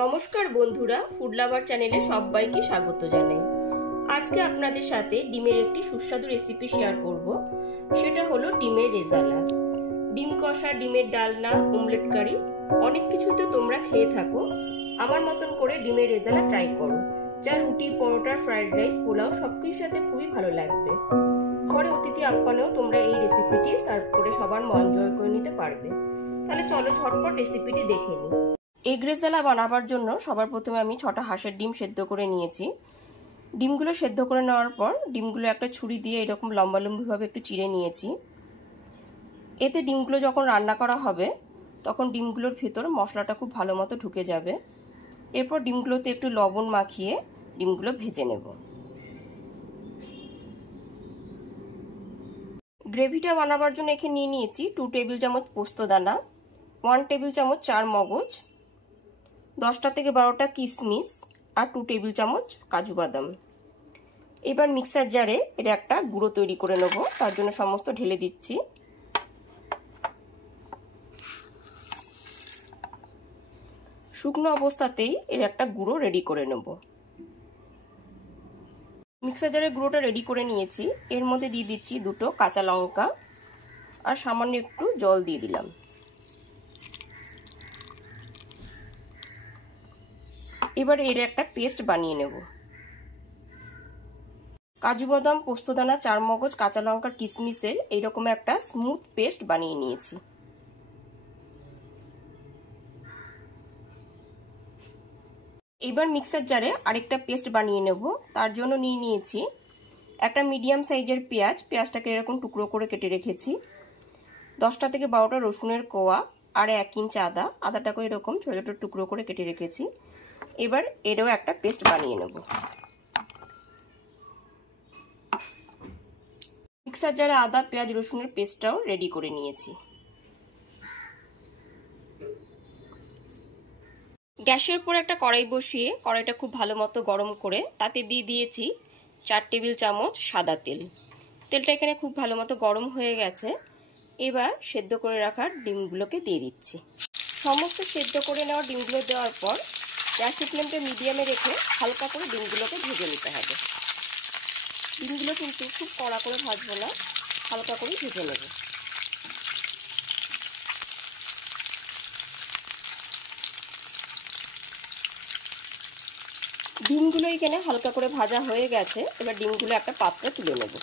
নমস্কার বন্ধুরা, food lover চ্যানেলে সবাইকে স্বাগত জানাই। আজকে আপনাদের সাথে ডিমের একটি সুস্বাদু রেসিপি শেয়ার করব। সেটা হলো ডিমের রেজালা। ডিম কষা, ডিমের ডালনা, অমলেট কারি, অনেক কিছুই তো তোমরা খেয়ে থাকো। আমার মতন করে ডিমের রেজালা ট্রাই করো, যা রুটি, পরোটা, ফ্রাইড রাইস, পোলাও সবকিছুর সাথে খুবই ভালো লাগবে। ঘরে অতিথি আপ্যায়নেও তোমরা এই রেসিপিটি সার্ভ করে সবার মন জয় করে নিতে পারবে। তাহলে চলো ঝটপট রেসিপিটি দেখে নিই। এগ রেজালা বানাবার জন্য সবার প্রথমে আমি 6টা হাঁসের ডিম সেদ্ধ করে নিয়েছি। ডিমগুলো সেদ্ধ করে নেওয়ার পর ডিমগুলো একটা ছুরি দিয়ে এরকম লম্বালম্বিভাবে একটু চিড়ে নিয়েছি। এতে ডিমগুলো যখন রান্না করা হবে তখন ডিমগুলোর ভেতর মশলাটা খুব ভালো মতো ঢুকে যাবে। এরপর ডিমগুলোতে একটু লবণ মাখিয়ে ডিমগুলো ভেজে নেব। গ্রেভিটা বানাবার জন্য এখানে নিয়ে নিয়েছি 2 টেবিল চামচ পোস্তদানা, 1 টেবিল চামচ চার মগজ, 10টা থেকে 12টা কিশমিশ আর 2 টেবিল চামচ কাজু বাদাম। এবার মিক্সার জারে এর একটা গুঁড়ো তৈরি করে নেব। তার জন্য সমস্ত ঢেলে দিচ্ছি। শুকনো অবস্থাতেই এর একটা গুঁড়ো রেডি করে নেব। মিক্সার জারে গুঁড়োটা রেডি করে নিয়েছি। এর মধ্যে দিয়ে দিচ্ছি 2টো কাঁচা লঙ্কা আর সামান্য একটু জল দিয়ে দিলাম। এবার এর একটা পেস্ট বানিয়ে নেব। কাজু বাদাম, পোস্তদানা, চার মগজ, কাঁচা লঙ্কা, কিশমিশের এইরকম একটা স্মুথ পেস্ট বানিয়ে নিয়েছি। এবার মিক্সার জারে আরেকটা পেস্ট বানিয়ে নেব। তার জন্য নিয়ে নিয়েছি একটা মিডিয়াম সাইজের পেঁয়াজ। পেঁয়াজটাকে এরকম টুকরো করে কেটে রেখেছি। 10টা থেকে 12টা রসুনের কোয়া আর 1 ইঞ্চ আদা। আদাটাকে এরকম ছোট ছোট টুকরো করে কেটে রেখেছি। এবার এরও একটা পেস্ট বানিয়ে নেব। মিক্সার জারে আদা, পেঁয়াজ, রসুনের পেস্টটাও রেডি করে নিয়েছি। গ্যাসের উপর একটা কড়াই বসিয়ে কড়াইটা খুব ভালো মতো গরম করে তাতে দিয়ে দিয়েছি 4 টেবিল চামচ সাদা তেল। তেলটা এখানে খুব ভালো মতো গরম হয়ে গেছে। এবার সেদ্ধ করে রাখা ডিমগুলোকে দিয়ে দিচ্ছি। সমস্ত সেদ্ধ করে নেওয়া ডিমগুলো দেওয়ার পর গ্যাসের ফ্লেমটা মিডিয়ামে রেখে হালকা করে ডিমগুলোকে ভেজে নিতে হবে। ডিমগুলো কিন্তু খুব কড়া করে ভাজবো না, হালকা করে ভেজে নেব। ডিমগুলো এখানে হালকা করে ভাজা হয়ে গেছে। এবার ডিমগুলো একটা পাত্রে তুলে নেব।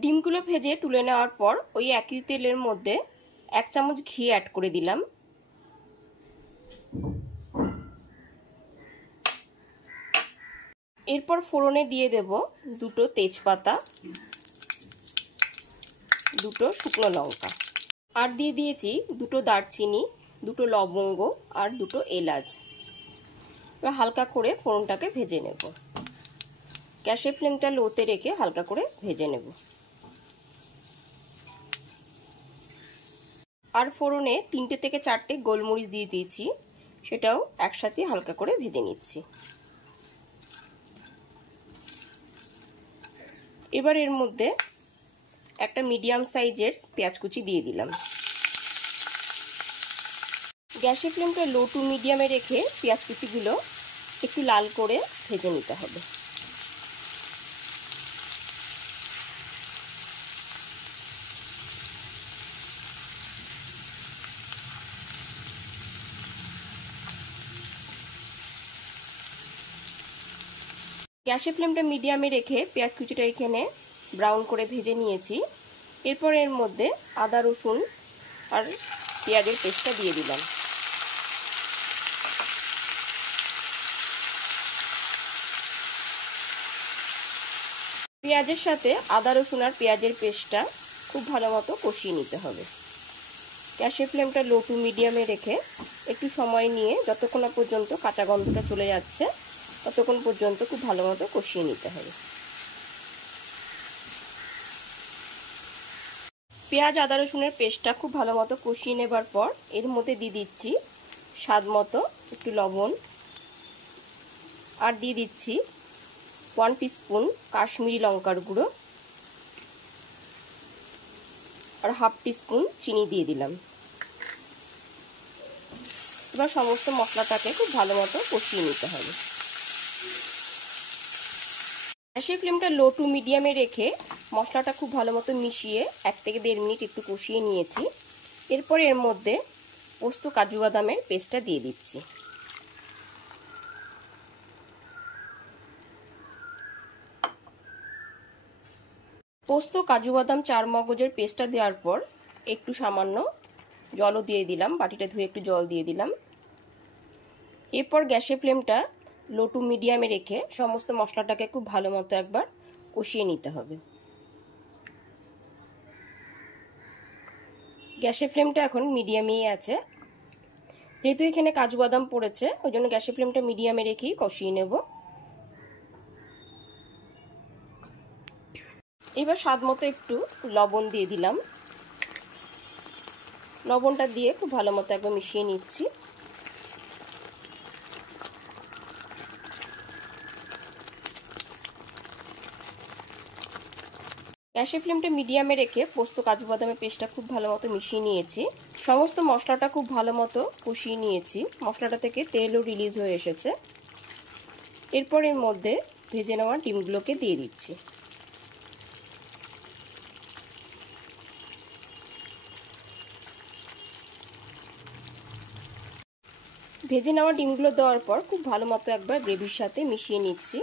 ডিমগুলো ভেজে তুলে নেওয়ার পর ওই একই তেলের মধ্যে 1 চামচ ঘি অ্যাড করে দিলাম। এরপর ফোড়নে দিয়ে দেব 2টো তেজপাতা, 2টো শুকনো লঙ্কা আর দিয়ে দিয়েছি 2টো দারচিনি, 2টো লবঙ্গ আর 2টো এলাচ। এবার হালকা করে ফোড়নটাকে ভেজে নেব। গ্যাসের ফ্লেমটা লোতে রেখে হালকা করে ভেজে নেব। আর ফোড়নে 3টে থেকে 4টে গোলমরিচ দিয়ে দিয়েছি, সেটাও একসাথে হালকা করে ভেজে নিচ্ছি। এবার এর মধ্যে একটা মিডিয়াম সাইজের পেঁয়াজ কুচি দিয়ে দিলাম। গ্যাসের ফ্লেমটা লো টু মিডিয়ামে রেখে পেঁয়াজ কুচিগুলো একটু লাল করে ভেজে নিতে হবে। গ্যাসের ফ্লেমটা মিডিয়ামে রেখে পেঁয়াজ কুচিটা এখানে ব্রাউন করে ভেজে নিয়েছি। এরপর এর মধ্যে আদা, রসুন আর পেঁয়াজের পেস্টটা দিয়ে দিলাম। পেঁয়াজের সাথে আদা, রসুন আর পেঁয়াজের পেস্টটা খুব ভালো মতো কষিয়ে নিতে হবে। গ্যাসের ফ্লেমটা লো টু মিডিয়ামে রেখে একটু সময় নিয়ে যতক্ষণ না পর্যন্ত কাঁচা গন্ধটা চলে যাচ্ছে ততক্ষণ পর্যন্ত খুব ভালো মতো কষিয়ে নিতে হবে। পেঁয়াজ, আদা, রসুনের পেস্টটা খুব ভালো মতো কষিয়ে নেবার পর এর মধ্যে দিয়ে দিচ্ছি স্বাদ মতো একটু লবণ আর দিয়ে দিচ্ছি 1 টিস্পুন কাশ্মীরি লঙ্কার গুঁড়ো আর 1/2 টিস্পুন চিনি দিয়ে দিলাম। এবার সমস্ত মশলাটাকে খুব ভালো মতো কষিয়ে নিতে হবে। গ্যাসের ফ্লেমটা লো টু মিডিয়ামে রেখে মশলাটা খুব ভালো মতো মিশিয়ে 1 থেকে 1.5 মিনিট একটু কষিয়ে নিয়েছি। এরপর এর মধ্যে পোস্ত কাজু বাদামের পেস্টটা দিয়ে দিচ্ছি। পোস্ত কাজু বাদাম 4 মগজের পেস্টটা দেওয়ার পর একটু সামান্য জলও দিয়ে দিলাম, বাটিটা ধুয়ে একটু জল দিয়ে দিলাম। এরপর গ্যাসের ফ্লেমটা লো টু মিডিয়ামে রেখে সমস্ত মশলাটাকে খুব ভালো মতো একবার কষিয়ে নিতে হবে। গ্যাসের ফ্লেমটা এখন মিডিয়ামেই আছে, যেহেতু এখানে কাজু বাদাম পড়েছে ওই জন্য গ্যাসের ফ্লেমটা মিডিয়ামে রেখেই কষিয়ে নেব। এবার স্বাদ মতো একটু লবণ দিয়ে দিলাম। লবণটা দিয়ে খুব ভালো মতো একবার মিশিয়ে নিচ্ছি। গ্যাসের ফ্লেমটা মিডিয়ামে রেখে পোস্ত কাজু বাদামের পেস্টটা খুব ভালো মতো মিশিয়ে নিয়েছি। সমস্ত মশলাটা খুব ভালো মতো কষিয়ে নিয়েছি, মশলাটা থেকে তেলও রিলিজ হয়ে এসেছে। এরপর এর মধ্যে ভেজে নেওয়া ডিমগুলোকে দিয়ে দিচ্ছি। ভেজে নেওয়া ডিমগুলো দেওয়ার পর খুব ভালো মতো একবার গ্রেভির সাথে মিশিয়ে নিচ্ছি।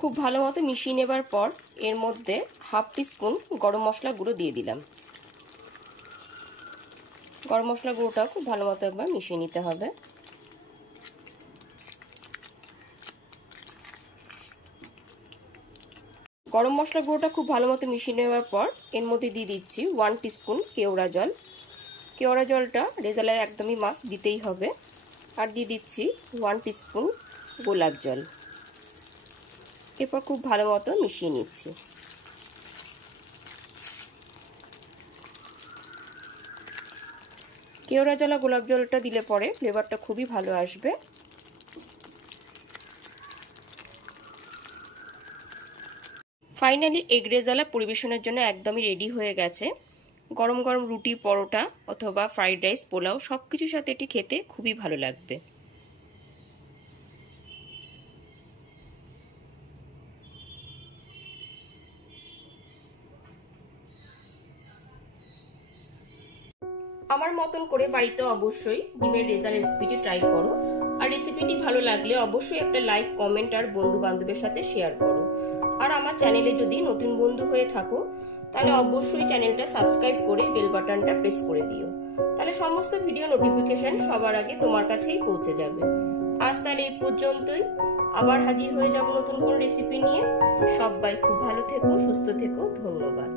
খুব ভালো মতো মিশিয়ে নেবার পর এর মধ্যে হাফ টিস্পুন গরম মশলা গুঁড়ো দিয়ে দিলাম। গরম মশলা গুঁড়োটা খুব ভালো মতো একবার মিশিয়ে নিতে হবে। গরম মশলা গুঁড়োটা খুব ভালো মতো মিশিয়ে নেওয়ার পর এর মধ্যে দিয়ে দিচ্ছি 1 টিস্পুন কেওড়া জল। কেওড়া জলটা রেজালায় একদমই মাস্ট দিতেই হবে। আর দিয়ে দিচ্ছি 1 টিস্পুন গোলাপ জল। এরপর খুব ভালো মতো মিশিয়ে নিচ্ছি। কেওড়া জল গোলাপ জলটা দিলে পরে ফ্লেভারটা খুবই ভালো আসবে। ফাইনালি এগ রেজালা পরিবেশনের জন্য একদমই রেডি হয়ে গেছে। গরম গরম রুটি, পরোটা অথবা ফ্রাইড রাইস, পোলাও সবকিছুর সাথে এটি খেতে খুবই ভালো লাগবে। আমার মতন করে বাড়িতে অবশ্যই ডিমের রেজালা রেসিপিটি ট্রাই করো। আর রেসিপিটি ভালো লাগলে অবশ্যই একটা লাইক, কমেন্ট আর বন্ধু বান্ধবের সাথে শেয়ার করো। আর আমার চ্যানেলে যদি নতুন বন্ধু হয়ে থাকো তাহলে অবশ্যই চ্যানেলটা সাবস্ক্রাইব করে বেল বাটনটা প্রেস করে দিও, তাহলে সমস্ত ভিডিও নোটিফিকেশন সবার আগে তোমার কাছেই পৌঁছে যাবে। আজ তাহলে এই পর্যন্তই, আবার হাজির হয়ে যাব নতুন কোন রেসিপি নিয়ে। সবাই খুব ভালো থেকো, সুস্থ থেকো, ধন্যবাদ।